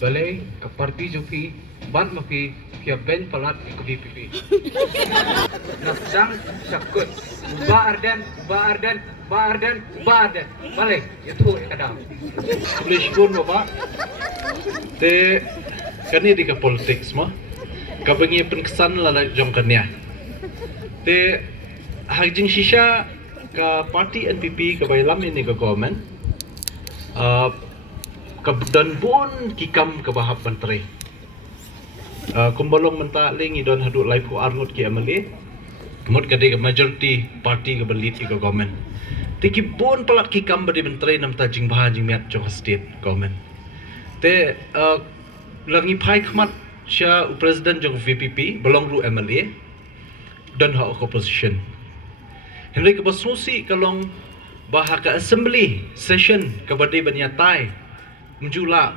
balay ke parti joki ban maki kia ben palat ke BPP. Nasdang syakut ba arden balay itu kadang. English pun Bapak. Te kani di ke politics mo. Kabangi penkesan lala jong kanya. Te hagjing shisha ka parti NPP ka bailam ini ka government. Kabdan pun kikam ke bahap menteri. Kumbalong mentaling idon hadut laifu arngut ki amali. Mut kadi ke majority parti ke belit ke government. Tiki pun pelat kikam badi menteri nam tajing bahan jing miat jong state government. Te langi pai khmat sya presiden jong VPP belong ru MLA dan hak opposition. Henry ke basusi kalong bahaka assembly session ke badi banyatai menjula